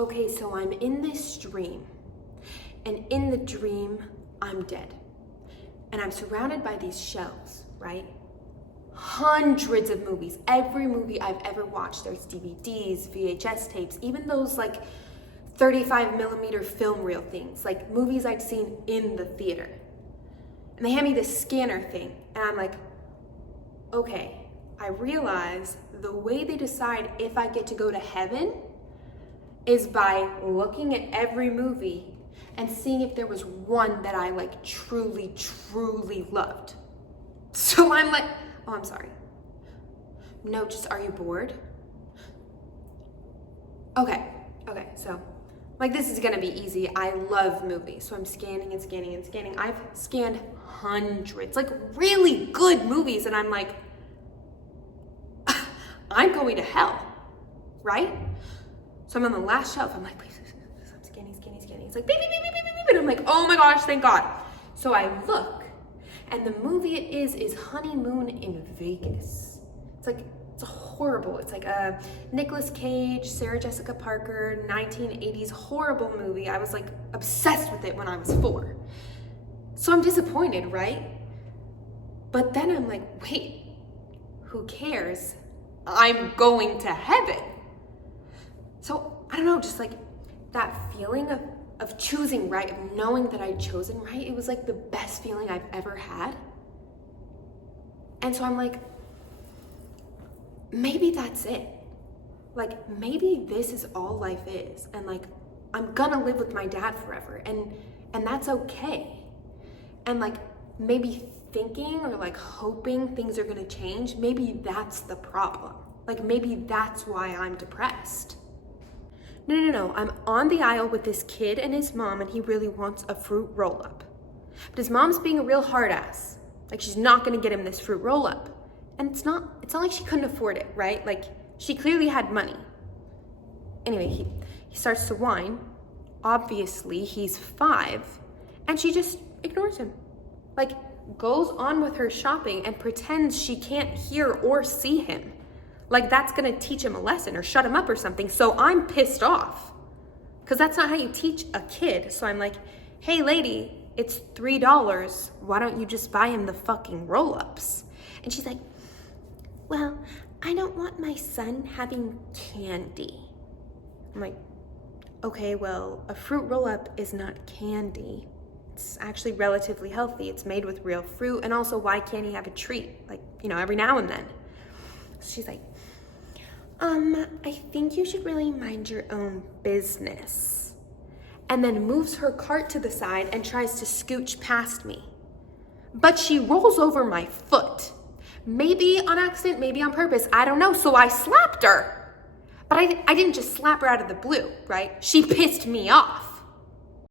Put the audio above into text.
okay, so I'm in this dream, and in the dream, I'm dead. And I'm surrounded by these shelves, right? Hundreds of movies. Every movie I've ever watched, there's DVDs, VHS tapes, even those like 35 millimeter film reel things, like movies I'd seen in the theater. And they hand me this scanner thing, and I'm like, okay, I realize the way they decide if I get to go to heaven is by looking at every movie and seeing if there was one that I like truly, truly loved. So I'm like, oh, I'm sorry. No, just, are you bored? Okay, so like this is gonna be easy. I love movies, so I'm scanning and scanning and scanning. I've scanned hundreds, like really good movies, and I'm like, I'm going to hell, right? So I'm on the last shelf. I'm like, please, I'm scanning. It's like, beep, beep, beep, beep, beep, beep. And I'm like, oh my gosh, thank God. So I look, and the movie it is Honeymoon in Vegas. It's horrible. It's like a Nicolas Cage, Sarah Jessica Parker, 1980s horrible movie. I was like obsessed with it when I was 4. So I'm disappointed, right? But then I'm like, wait, who cares? I'm going to heaven. So I don't know, just like that feeling of choosing right, of knowing that I'd chosen right, it was like the best feeling I've ever had. And so I'm like, maybe that's it. Like, maybe this is all life is. And like, I'm gonna live with my dad forever. And that's okay. And like, maybe thinking or like hoping things are gonna change, maybe that's the problem. Like, maybe that's why I'm depressed. No, I'm on the aisle with this kid and his mom, and he really wants a fruit roll-up. But his mom's being a real hard ass. Like, she's not gonna get him this fruit roll-up. And it's not like she couldn't afford it, right? Like, she clearly had money. Anyway, he starts to whine. Obviously, he's 5, and she just ignores him. Like, goes on with her shopping and pretends she can't hear or see him. Like that's gonna teach him a lesson or shut him up or something. So I'm pissed off because that's not how you teach a kid. So I'm like, hey lady, it's $3. Why don't you just buy him the fucking roll-ups? And she's like, well, I don't want my son having candy. I'm like, okay, well, a fruit roll-up is not candy. It's actually relatively healthy. It's made with real fruit. And also, why can't he have a treat? Like, every now and then. So she's like, I think you should really mind your own business. And then moves her cart to the side and tries to scooch past me. But she rolls over my foot. Maybe on accident, maybe on purpose, I don't know. So I slapped her. But I didn't just slap her out of the blue, right? She pissed me off.